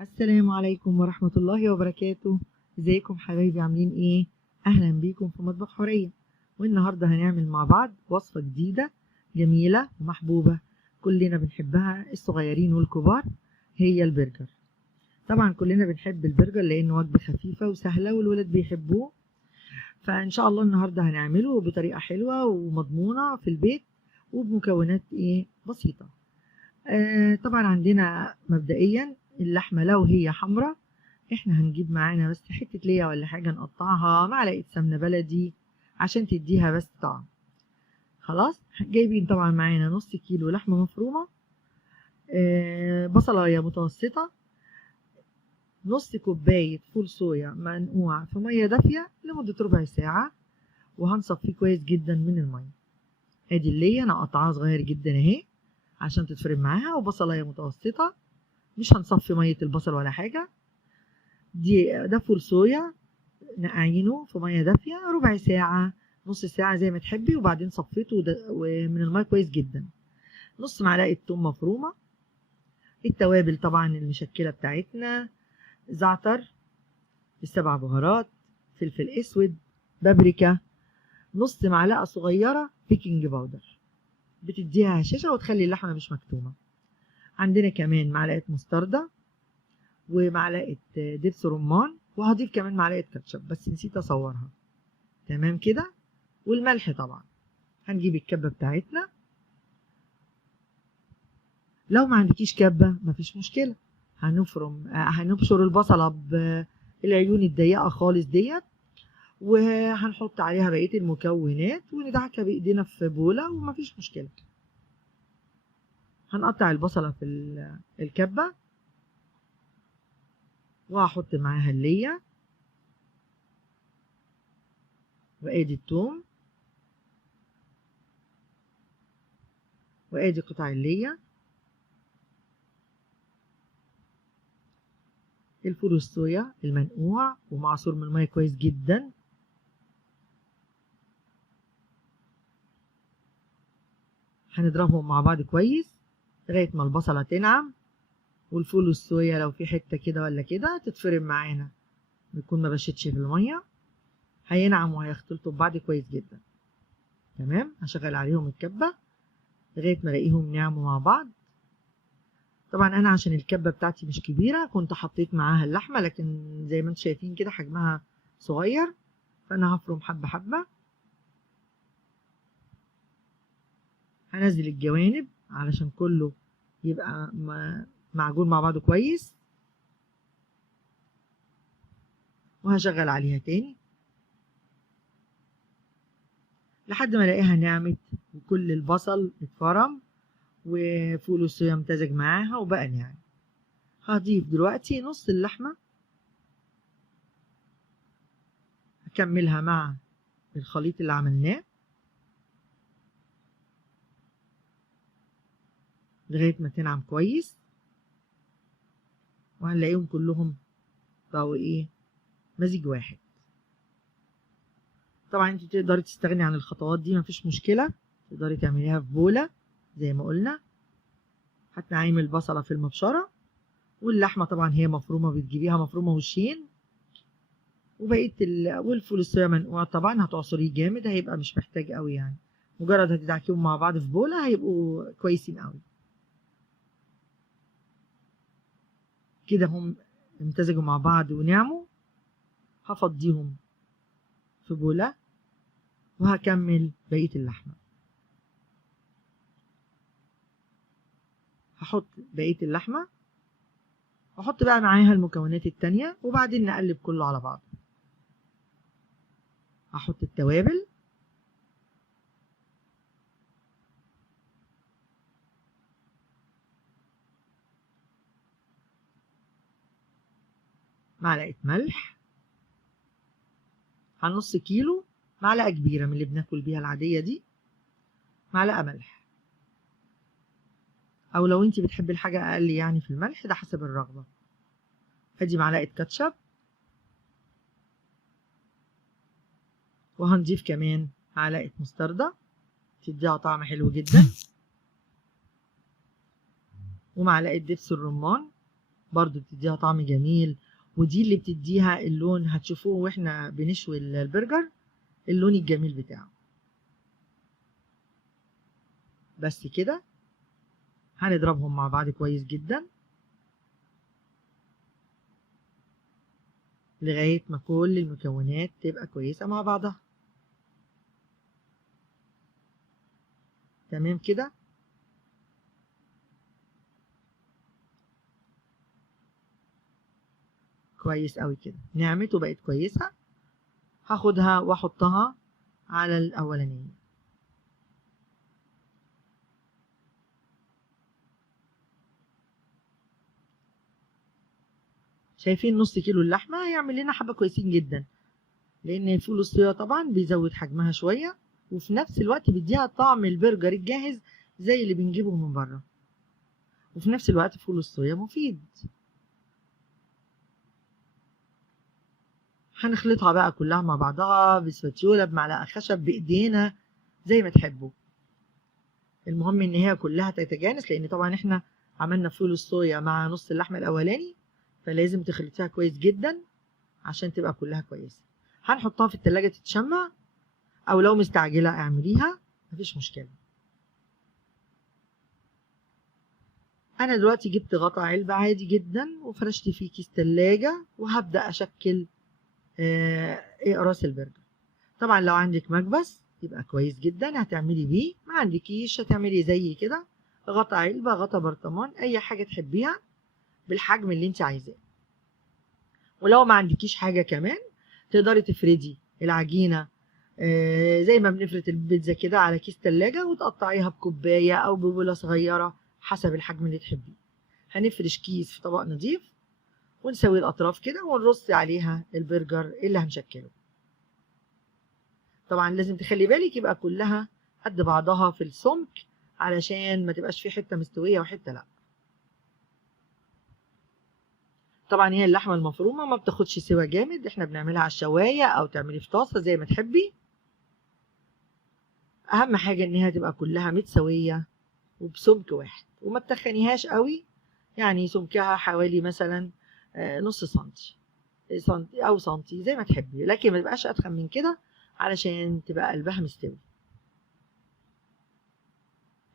السلام عليكم ورحمة الله وبركاته. ازيكم حبايبي، عاملين ايه؟ اهلا بيكم في مطبخ حورية. والنهاردة هنعمل مع بعض وصفة جديدة جميلة ومحبوبة، كلنا بنحبها الصغيرين والكبار، هي البرجر. طبعا كلنا بنحب البرجر لانه وجبة خفيفة وسهلة والولاد بيحبوه، فان شاء الله النهاردة هنعمله بطريقة حلوة ومضمونة في البيت وبمكونات بسيطة. طبعا عندنا مبدئيا اللحمة لو هي حمرا احنا هنجيب معانا بس حتة ليا ولا حاجة، نقطعها معلقة سمنة بلدي عشان تديها بس طعم. خلاص، جايبين طبعا معانا نص كيلو لحمة مفرومة، بصلاية متوسطة، نص كوباية فول صويا منقوع في مية دافية لمدة ربع ساعة وهنصفيه كويس جدا من المية. ادي الليا انا قطعها صغير جدا اهي عشان تتفرم معاها، وبصلاية متوسطة مش هنصفي مية البصل ولا حاجة. ده فول صويا نقعينه في ميه دافيه ربع ساعه نص ساعه زي ما تحبي، وبعدين صفيته ومن الميه كويس جدا. نص معلقه ثوم مفرومه، التوابل طبعا المشكله بتاعتنا، زعتر، السبع بهارات، فلفل اسود، بابريكا، نص معلقه صغيره بيكنج باودر بتديها هشاشه وتخلي اللحمه مش مكتومه. عندنا كمان معلقه مستردة ومعلقه دبس رمان، وهضيف كمان معلقه كاتشب بس نسيت اصورها. تمام كده. والملح طبعا. هنجيب الكبة بتاعتنا، لو ما عندكيش كبة مفيش مشكلة، هنبشر البصلة بالعيون الضيقة خالص ديت، وهنحط عليها بقية المكونات وندعكها بإيدينا في بولة ومفيش مشكلة. هنقطع البصلة في الكبة وهحط معاها اللية وادي الثوم وادي قطع اللية، الفول الصويا المنقوع ومعصور من المية كويس جدا، هنضربهم مع بعض كويس لغاية ما البصلة تنعم، والفول والصويا لو في حتة كده ولا كده تتفرم معانا، بيكون ما بشتش في المية، هينعم وهيختلطوا ببعض كويس جدا. تمام، هشغل عليهم الكبة لغاية ما الاقيهم نعموا مع بعض. طبعا انا عشان الكبة بتاعتي مش كبيرة كنت حطيت معاها اللحمة، لكن زي ما انتم شايفين كده حجمها صغير، فانا هفرم حبة حبة. هنزل الجوانب علشان كله يبقى معجون مع بعضه كويس، وهشغل عليها تاني لحد ما الاقيها نعمت وكل البصل اتفرم وفول الصويا امتزج معاها وبقى ناعم. هضيف دلوقتي نص اللحمة، هكملها مع الخليط اللي عملناه لغاية ما تنعم كويس، وهنلاقيهم كلهم بقوا مزيج واحد. طبعا انت تقدري تستغني عن الخطوات دي مفيش مشكلة، تقدري تعمليها في بولة زي ما قلنا، هتنعمي البصلة في المبشرة، واللحمة طبعا هي مفرومة بتجيبيها مفرومة وشين، وبقية والفول الصويا منقوع طبعا هتعصريه جامد، هيبقى مش محتاج قوي يعني، مجرد هتدعكيهم مع بعض في بولة هيبقوا كويسين قوي كده. هم امتزجوا مع بعض ونعموا، هفضيهم في بولة وهكمل بقية اللحمة. هحط بقية اللحمة واحط بقى معاها المكونات التانية وبعدين نقلب كله على بعض. هحط التوابل، معلقة ملح، على نص كيلو معلقة كبيرة من اللي بناكل بيها العادية دي، معلقة ملح، او لو انتي بتحبي الحاجة اقل يعني في الملح ده حسب الرغبة. ادي معلقة كاتشب، وهنضيف كمان معلقة مستردة تديها طعم حلو جدا، ومعلقة دبس الرمان برضو بتديها طعم جميل، ودي اللي بتديها اللون. هتشوفوه واحنا بنشوي البرجر اللون الجميل بتاعه. بس كده هنضربهم مع بعض كويس جدا لغاية ما كل المكونات تبقى كويسة مع بعضها. تمام كده. كويس قوي كده، نعمته بقت كويسة. هاخدها واحطها على الاولانية. شايفين نص كيلو اللحمة هيعمل لنا حبة كويسين جدا، لان الفول الصويا طبعا بيزود حجمها شوية، وفي نفس الوقت بيديها طعم البرجر الجاهز زي اللي بنجيبه من بره، وفي نفس الوقت فول الصويا مفيد. هنخلطها بقى كلها مع بعضها بسباتيولا، بمعلقة خشب، بإيدينا، زي ما تحبوا. المهم ان هي كلها تتجانس، لان طبعا احنا عملنا فول الصويا مع نص اللحمة الاولاني، فلازم تخلطيها كويس جدا عشان تبقى كلها كويسة. هنحطها في التلاجة تتشمع، او لو مستعجلة اعمليها مفيش مشكلة. انا دلوقتي جبت غطا علبة عادي جدا وفرشت فيه كيس تلاجة، وهبدأ اشكل اقراص البرجر. طبعا لو عندك مكبس يبقى كويس جدا هتعملي بيه، ما عندكيش هتعملي زي كده غطا علبة، غطا برطمان، اي حاجة تحبيها بالحجم اللي انت عايزاه. ولو ما عندكيش حاجة كمان تقدري تفردي العجينة زي ما بنفرد البيتزا كده على كيس تلاجة، وتقطعيها بكوباية او ببولة صغيرة حسب الحجم اللي تحبيه. هنفرش كيس في طبق نظيف ونسوي الاطراف كده ونرص عليها البرجر اللي هنشكله. طبعا لازم تخلي بالك يبقى كلها قد بعضها في السمك، علشان ما تبقاش في حتة مستوية وحتة لا. طبعا هي اللحمة المفرومة ما بتاخدش سوا جامد، احنا بنعملها على الشواية او تعملي في طاسة زي ما تحبي. اهم حاجة ان هي تبقى كلها متسوية وبسمك واحد، وما تخنيهاش قوي، يعني سمكها حوالي مثلا نص سنتي، سنتي او سنتي زي ما تحبي، لكن ما تبقاش اتخن من كده علشان تبقى قلبها مستوي.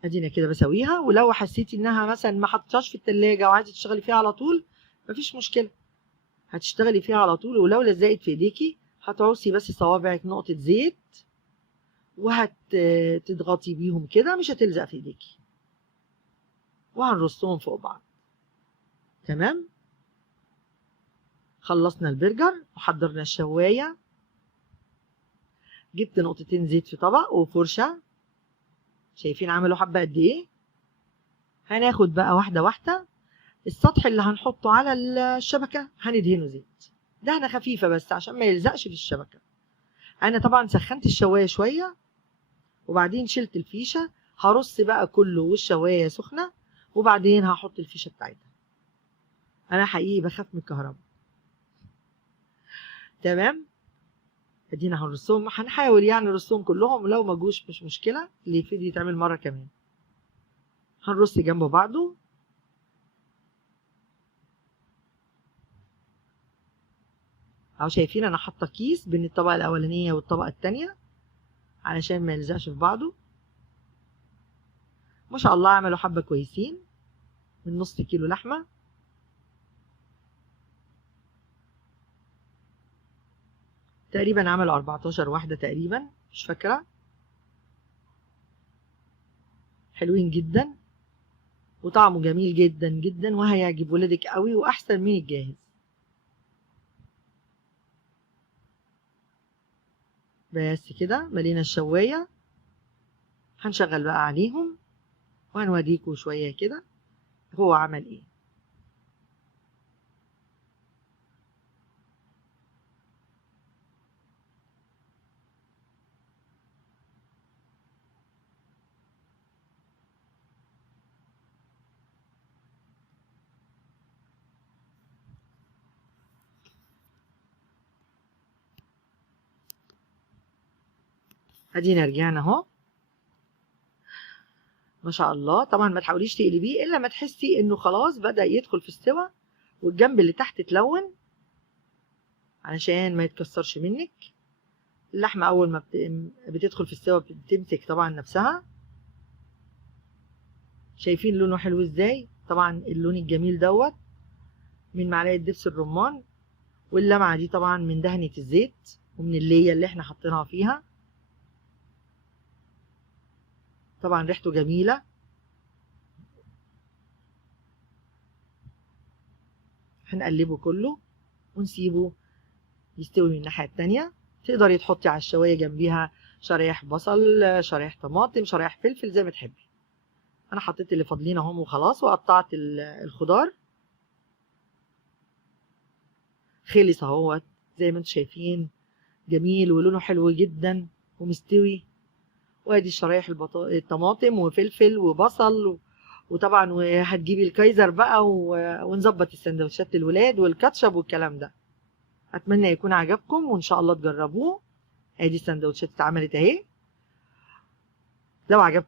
ادينا كده بسويها، ولو حسيتي انها مثلا ما حطيتهاش في التلاجة وعايزه تشتغلي فيها على طول مفيش مشكله، هتشتغلي فيها على طول. ولو لزقت في ايديكي هتعوصي بس صوابعك نقطه زيت وهتضغطي بيهم كده، مش هتلزق في ايديكي، وهنرصهم فوق بعض. تمام. خلصنا البرجر وحضرنا الشوايه. جبت نقطتين زيت في طبق وفرشه، شايفين عملوا حبه قد ايه. هناخد بقى واحده واحده السطح اللي هنحطه على الشبكة هندهنه زيت، دهنة خفيفة بس عشان ما يلزقش في الشبكة. أنا طبعا سخنت الشواية شوية وبعدين شلت الفيشة، هرص بقى كله والشواية سخنة، وبعدين هحط الفيشة بتاعتها. أنا حقيقي بخاف من الكهرباء. تمام. ادينا هنرصهم، هنحاول يعني نرصهم كلهم، ولو ما جوش مش مشكلة، اللي يفيد يتعمل مرة كمان. هنرص جنب بعضه. اهو شايفين انا حاطه كيس بين الطبقه الاولانيه والطبقه الثانيه علشان ما يلزقش في بعضه. ما شاء الله عملوا حبه كويسين من نص كيلو لحمه. تقريبا عملوا 14 واحده تقريبا، مش فاكره. حلوين جدا وطعمه جميل جدا جدا، وهيعجب ولادك قوي واحسن من الجاهز. بس كده ملينا الشوايه، هنشغل بقى عليهم وهنوريكم شويه كده هو عمل ايه. ادينا رجعنا اهو. ما شاء الله. طبعا ما تحاوليش تقلبيه الا ما تحسي انه خلاص بدأ يدخل في السوا، والجنب اللي تحت تلون علشان ما يتكسرش منك. اللحمة اول ما بتدخل في السوا بتمسك طبعا نفسها. شايفين لونه حلو ازاي؟ طبعا اللون الجميل دوت من معلقة دبس الرمان، واللمعة دي طبعا من دهنة الزيت ومن اللية اللي احنا حطيناها فيها. طبعا ريحته جميلة. هنقلبه كله ونسيبه يستوي من الناحية التانية. تقدري تحطي على الشواية جنبيها شرايح بصل، شرايح طماطم، شرايح فلفل، زي ما تحبي. انا حطيت اللي فاضلين اهم وخلاص، وقطعت الخضار. خلص اهوت زي ما انتم شايفين، جميل ولونه حلو جدا ومستوي. وادي شرايح الطماطم وفلفل وبصل وطبعا وهتجيبي الكايزر بقى ونظبط السندوتشات للولاد والكاتشب والكلام ده. اتمنى يكون عجبكم وان شاء الله تجربوه. ادي السندوتشات اتعملت اهي. لو عجبكم